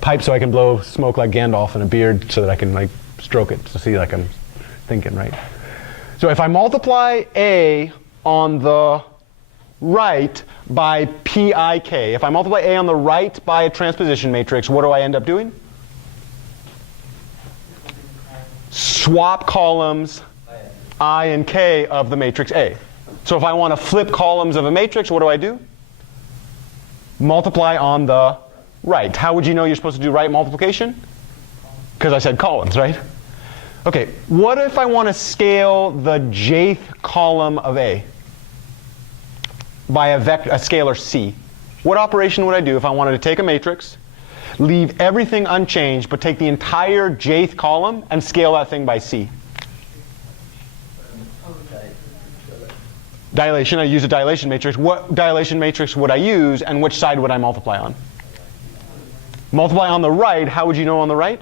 pipe so I can blow smoke like Gandalf, and a beard so that I can like stroke it to see like I'm thinking, right? So if I multiply A on the right by PIK, if I multiply A on the right by a transposition matrix, what do I end up doing? Swap columns I and K of the matrix A. So if I want to flip columns of a matrix, what do? Multiply on the right. How would you know you're supposed to do right multiplication? Because I said columns, right? Okay, what if I want to scale the jth column of A by a scalar C? What operation would I do if I wanted to take a matrix, leave everything unchanged, but take the entire jth column and scale that thing by C? Dilation, I use a dilation matrix. What dilation matrix would I use, and which side would I multiply on? Multiply on the right. How would you know on the right?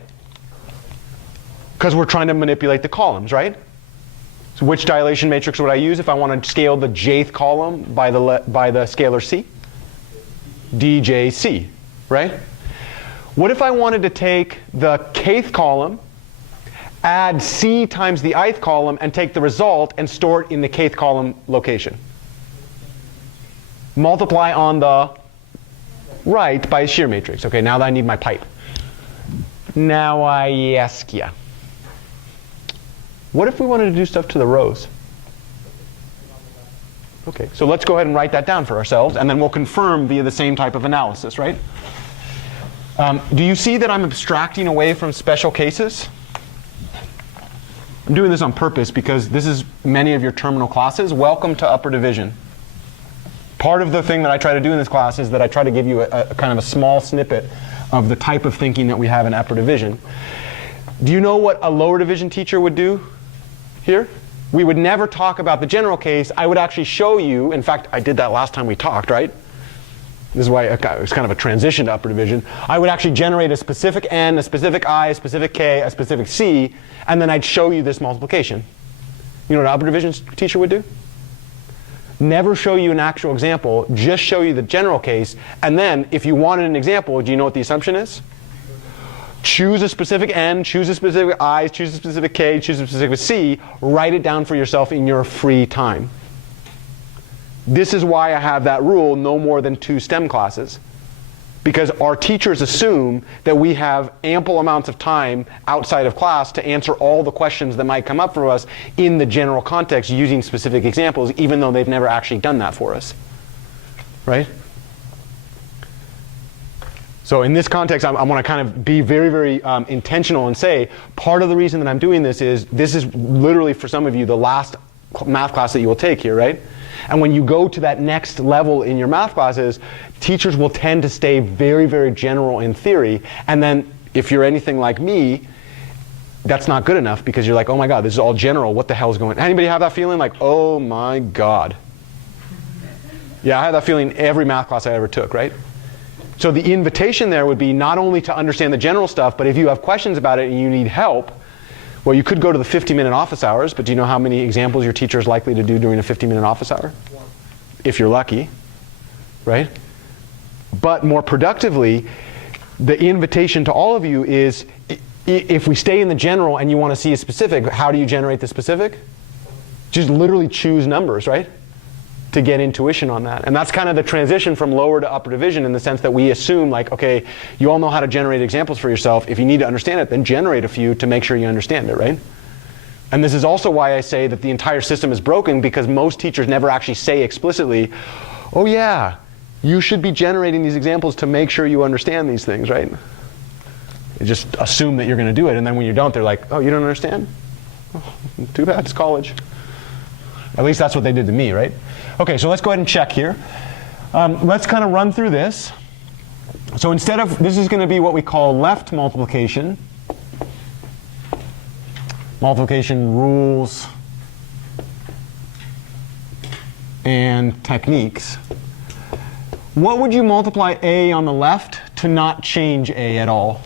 Because we're trying to manipulate the columns, right? So which dilation matrix would I use if I want to scale the jth column by the scalar C? DJC, right? What if I wanted to take the kth column, add C times the ith column, and take the result and store it in the kth column location? Multiply on the right by a shear matrix. Okay, now that I need my pipe. Now I ask you, what if we wanted to do stuff to the rows? Okay, so let's go ahead and write that down for ourselves, and then we'll confirm via the same type of analysis, right? Do you see that I'm abstracting away from special cases? I'm doing this on purpose because this is many of your terminal classes. Welcome to upper division. Part of the thing that I try to do in this class is that I try to give you a kind of a small snippet of the type of thinking that we have in upper division. Do you know what a lower division teacher would do here? We would never talk about the general case. I would actually show you, in fact, I did that last time we talked, right? This is why it was kind of a transition to upper division. I would actually generate a specific n, a specific I, a specific k, a specific c, and then I'd show you this multiplication. You know what an upper division teacher would do? Never show you an actual example, just show you the general case, and then if you wanted an example, do you know what the assumption is? Choose a specific n, choose a specific I, choose a specific k, choose a specific c, write it down for yourself in your free time. This is why I have that rule, no more than 2 STEM classes. Because our teachers assume that we have ample amounts of time outside of class to answer all the questions that might come up for us in the general context using specific examples, even though they've never actually done that for us. Right? So in this context, I want to kind of be very, very intentional and say, part of the reason that I'm doing this is literally, for some of you, the last math class that you will take here, right? And when you go to that next level in your math classes, teachers will tend to stay very, very general in theory. And then if you're anything like me, that's not good enough because you're like, oh my God, this is all general. What the hell is going on? Anybody have that feeling like, oh my God? Yeah, I had that feeling every math class I ever took, right? So the invitation there would be not only to understand the general stuff, but if you have questions about it and you need help, well, you could go to the 50-minute office hours, but do you know how many examples your teacher is likely to do during a 50-minute office hour? 1. If you're lucky, right? But more productively, the invitation to all of you is, if we stay in the general and you want to see a specific, how do you generate the specific? Just literally choose numbers, right? To get intuition on that. And that's kind of the transition from lower to upper division in the sense that we assume like, okay, you all know how to generate examples for yourself. If you need to understand it, then generate a few to make sure you understand it, right? And this is also why I say that the entire system is broken, because most teachers never actually say explicitly, oh yeah, you should be generating these examples to make sure you understand these things, right? They just assume that you're going to do it, and then when you don't, they're like, oh, you don't understand? Oh, too bad, it's college. At least that's what they did to me, right? Okay, so let's go ahead and check here. Let's kind of run through this. So instead of, this is going to be what we call left multiplication. Multiplication rules and techniques. What would you multiply A on the left to not change A at all?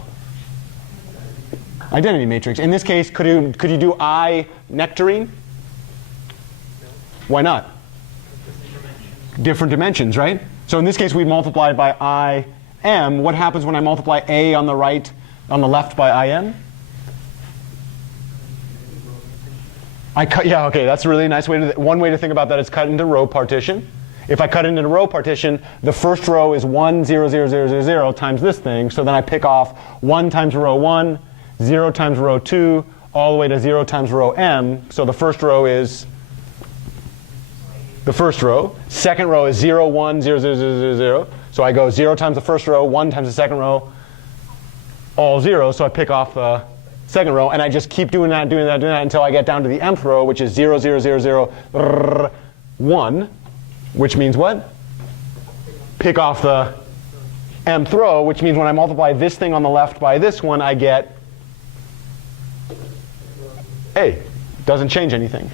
Identity matrix. In this case, could you do I nectarine? Why not? Different dimensions, right? So in this case, we multiplied by I m, what happens when I multiply a on the left by im? Yeah, okay, that's a really nice one way to think about that is cut into row partition. If I cut it into row partition, the first row is 1, 0, 0, 0, 0, 0 times this thing. So then I pick off 1 times row 1, 0 times row 2, all the way to 0 times row m. So the first row is the first row. Second row is 0, 1, 0, 0, 0, 0, 0. So I go 0 times the first row, 1 times the second row, all 0. So I pick off the second row, and I just keep doing that until I get down to the mth row, which is 0, 0, 0, 0, 1. Which means what? Pick off the mth row, which means when I multiply this thing on the left by this one, I get a. Doesn't change anything.